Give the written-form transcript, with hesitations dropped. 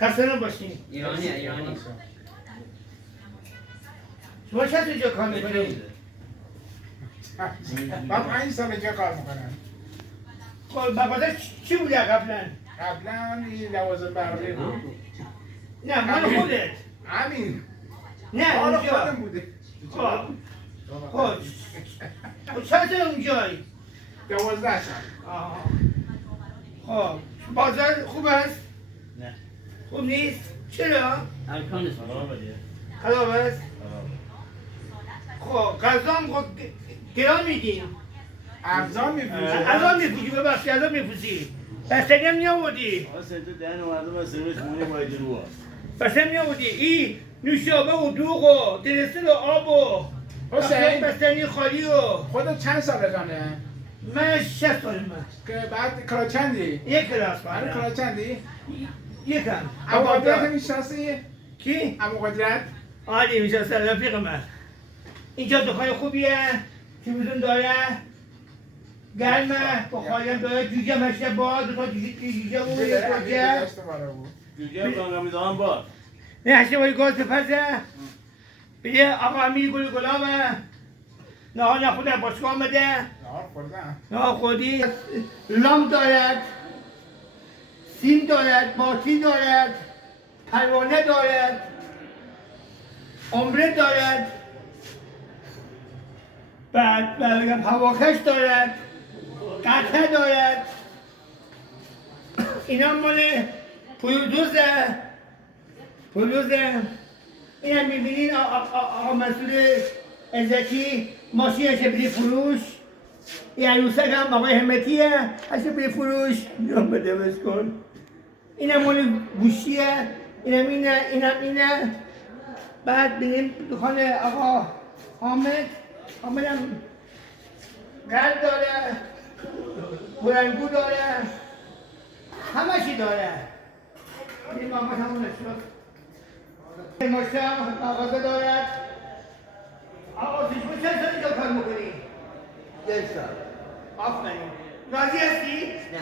خسته نباشین. ایرانی. شما چند اینجا کار میکنید؟ من 5 سال اینجا کار میکنم. خب بابا چی بوده قبلا؟ قبلا این لوازم برقی بود. نه مال خودت. همین. نه مال اونجا. خودم بوده. خب. خب چند تا اونجایی؟ 12 سال. آها. خب بازار خوب است؟ نه. خوب نیست؟ چرا؟ ارکان است. خراب است؟ خب غذا هم خب گران میدیم. ارزان میفروشه. ارزان میفروشی ببخشی ارزان میفروشی. بستنی هم نیاوردی. تو دهن مردم از سرش مونه باید روها. بستنی نیاوردی. این نوشابه و دوغ و درستل و آب و حسین بستنی خالی و خودت چند سالتانه؟ من 60 سالمه. که بعد کلا چندی؟ یک کلاس برای کلا چندی؟ یکم. امو قدرت میشناسی؟ کی؟ امو قدرت؟ آره میشناسم رفیق من. اینجا دکان خوبیه. تلویزیون داره. گرمه. بخاریم داره. جوجه مشته باز. دو تا جوجه بود. یک جوجه. جوجه برانگا میدان با. نه هشته باید گاز بپزه. بده آقا امیر گل گلابه. نهار نخورده باشگاه آمده. نهار خوردی. لام دارد. سیم دارد. باطی دارد. پروانه دارد. عمره دارد. بعد بگم هواخش دارد. قطعه دارد. اینا مال پولوزه. این هم میبینین آقا مسئول عزتی ماشینش بری فروش. این عروسک هم آقای همتیه هست بری فروش. بیام بده بس کن. این هم مال گوشیه. اینم اینه. بعد بریم دکان آقا حامد هم قلب داره. بلنگو داره. همه چی داره. این محمد همون نشد. ماشم مغازه دارد. آقا شما چند سال اینجا کار میکنی؟ 1 سال. آفرین. راضی هستی؟ نه.